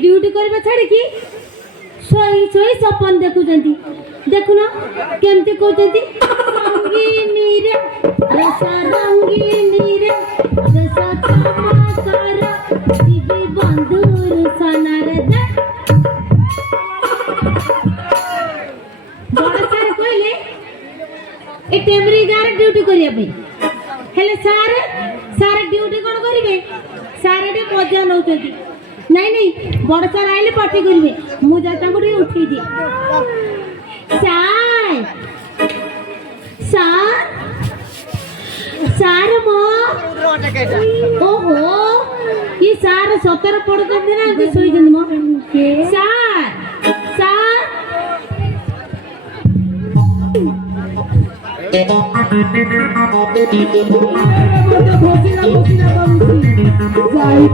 duty करबा छाड़ी की सोई सोई सपन देखुचंती देखुना केमती कहउचंती रंगीनी रे रसा रंगीनी रे रसा चमकार दिवी बंधुर सनार दे बड़ सार कहले ए टेमरी गार ड्यूटी करिया पे हेले सार सार ड्यूटी कोन करिवे सार एटे मजा नउचंती नहीं नहीं बड़ सार आइले पार्टी करिवे मु जाता गुडी उठी दी सार सार सार मो ओहो ये सार सतर पड़ते ना कि सोई जंद मो सार सार जाई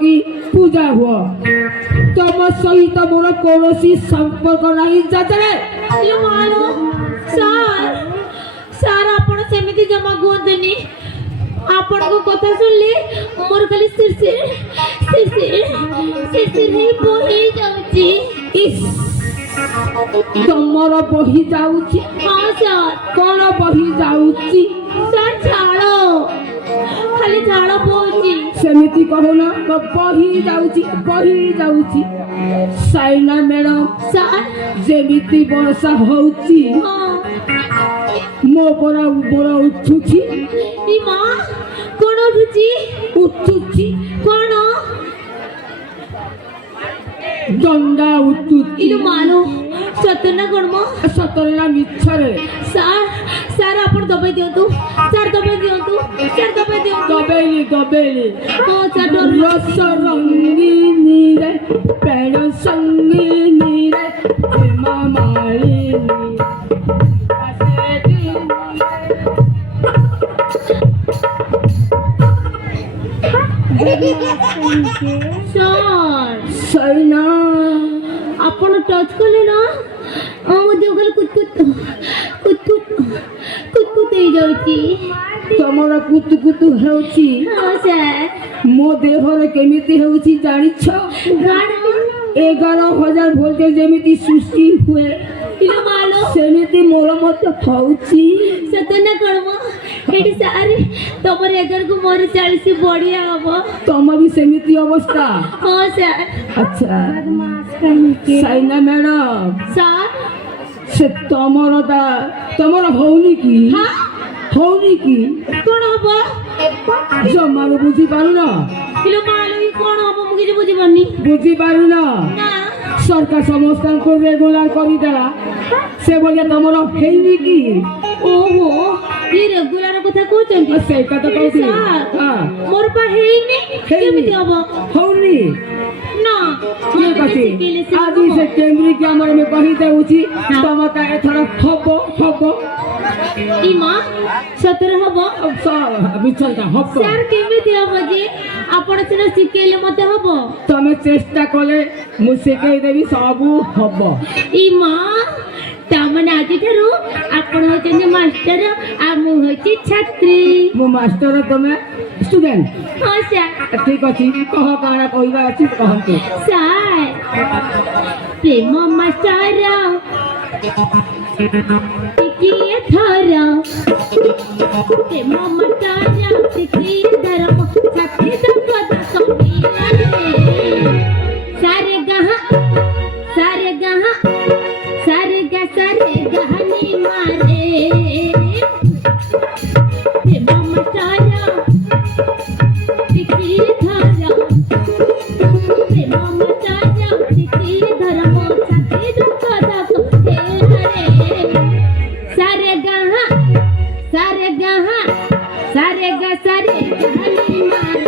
की पूजा हुआ तुम सहित मोर कौन संपर्क नहीं जातरे सार आपण सेमिति जमा गोदनी आपण को कथा सुनली मोर खाली सिरसिर सिरसिर सिरसिर ही बोही जाउची इस तमर बही जाउची हां सर कोन बही जाउची सर झालो खाली झालो बोची सेमिति कहना बही जाउची साइना मैडम सर जेमिति वर्षा होउची मो परा ऊपर उठुची ई मां कोन उठुची कोन गंगा उठुची इलो मानो सतना कोन मो सतना मिछरे सर आपण दबाई दियंतु सर दबाई दियंतु सर दबाई दियंतु दबाइली ओ सर रस रंगीनी रे पेड़ संगीनी रे मामाली सर साइना आपण टच कले ना मो देह गले कुत हे जाउची तमरा कुतु हेउची हां सर मो देहरे केमिति हेउची जानिछ गाड 11,000 वोल्टेज जेमिति सृष्टि हुए इलो मालो सेमिति मोर मत खाउची सतना कड़म एटी सारी तमर 11 को मोर 40 बढ़िया हबो तम भी सेमिति अवस्था हां सर अच्छा बदमाश कहीं के साइना मैडम सर से तमर होनी की हां होनी की कोन हबो जमा बुझी पारु ना इलो मालो ई कोन हबो मु किछ बुझी पानी बुझी पारु ना ना सरकार समस्त को रेगुलर करी देला से बोलिया तमर हेनी की ओहो ये रेगुलर कथा कहचंती सेटा तो कहती हां मोर पा हेइनी केमिति हबो होनी ना ये कथी आज से केंद्रीय के हमर में कही देउची तमका एथरा हबो ई मां 17 हबो विचल का हबो सर केमिति हबो जे आपण सिना सिकेले मते हबो तमे चेष्टा कले मु सिकेई देबी सबु हबो ई मां तमन आज ठरू आपण होचंदी मास्टर आ मु होची छात्री मु मास्टर तमे स्टूडेंट हां सर ठीक अछि कह काना कहबा अछि कहंतु सर प्रेम मास्टर किए थरा प्रेम मास्टर किए धर्म छात्री दपद सारे गहनी मारे प्रेम मास्टर किए थरा प्रेम मास्टर किए धर्म छात्री दपद सारे गहनी मारे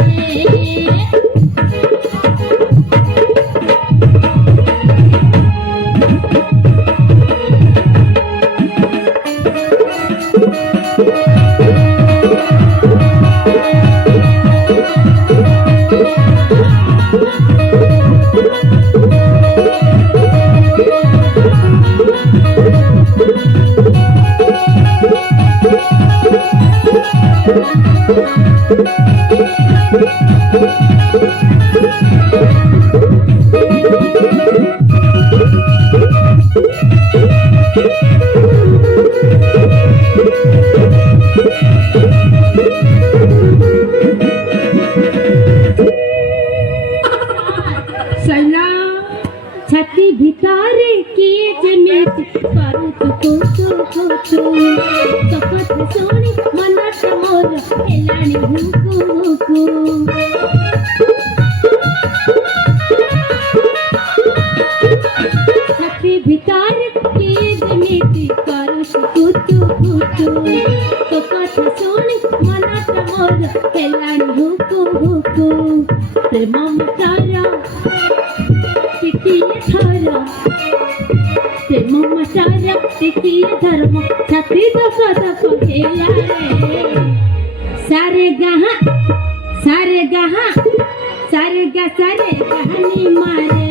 छाती भितारे किए जमीत करू तो कपट सोनी मनट मोर एलाणी हुकु छाती भितारे किए जमीत करू तो कपट सोनी मनट मोर एलाणी हुकु प्रेम मतारा प्रेम मचारा टिकिए धर्म छाती दक खेला रे सारे गहनी मारे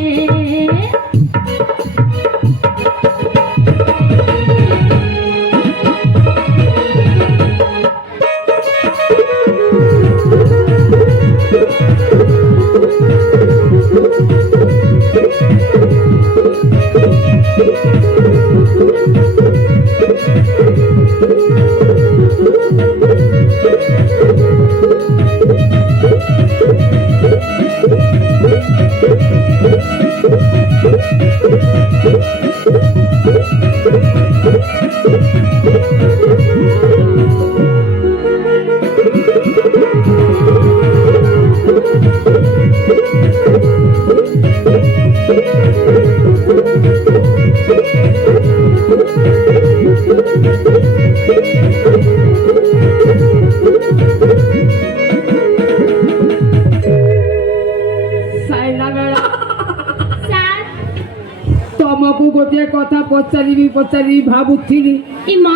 तुमको गोटे कथा पचारि भावुली इमा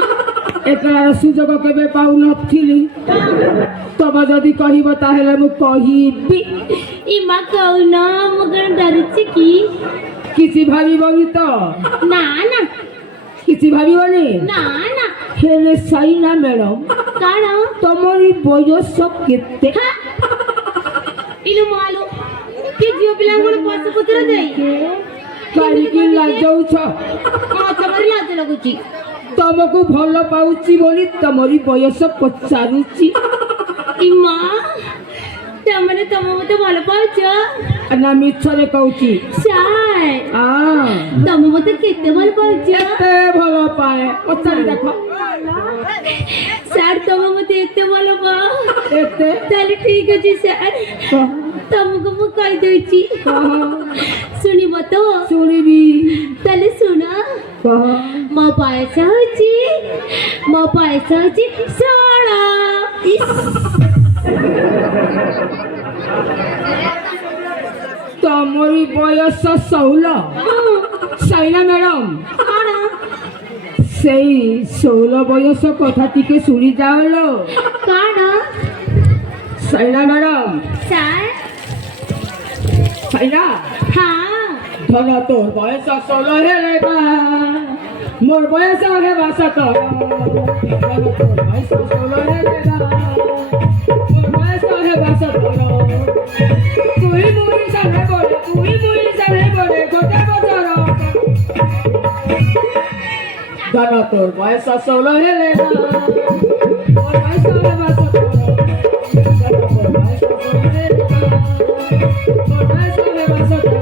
एकरार सुजोग केबे पाउ नथिली तब जदि कहिब ताहेले मु कहिबी ई मा कहून मगर डरुछि की किछि भाबिबनी तो ना ना किछि भाबिबनी ना ना हेले साइना मैडम काण तमरी बयस केते इलो मालो कि जियो पिला गुण पछ पुत्र जाई काहेकि लाजौछ तमरी लाज लगुची तमको भल पाउची बोली तमरी बयस पचारुची ई मा तमने तम मते भल पाउछ ना मिछरे कहूची सार आ तम मते केते भल पाउछ एते भल पाए पचारि देखो सार तम मते एते भल पा एते चल ठीक अछि सार तुमको मु कह देछि सुनिब तो सुनिबी तले सुना मो पायस होछि सोना तमरी बयस 16 साइना मैडम सेई 16 बयस कथा टिके सुनी जाओलो काण साइना मैडम सार साइना हाँ धन तोर बयस 16 हेलेगा मोर बयस हेबा 17 धन तोर बयस 16 हेलेगा मोर बयस हेबा 17 तुई मुई साने बोले कोते बचर धन तोर बयस 16 हेलेगा मोर बयस हेबा 17 धन तोर बयस 16 हेलेगा मोर बयस हेबा 16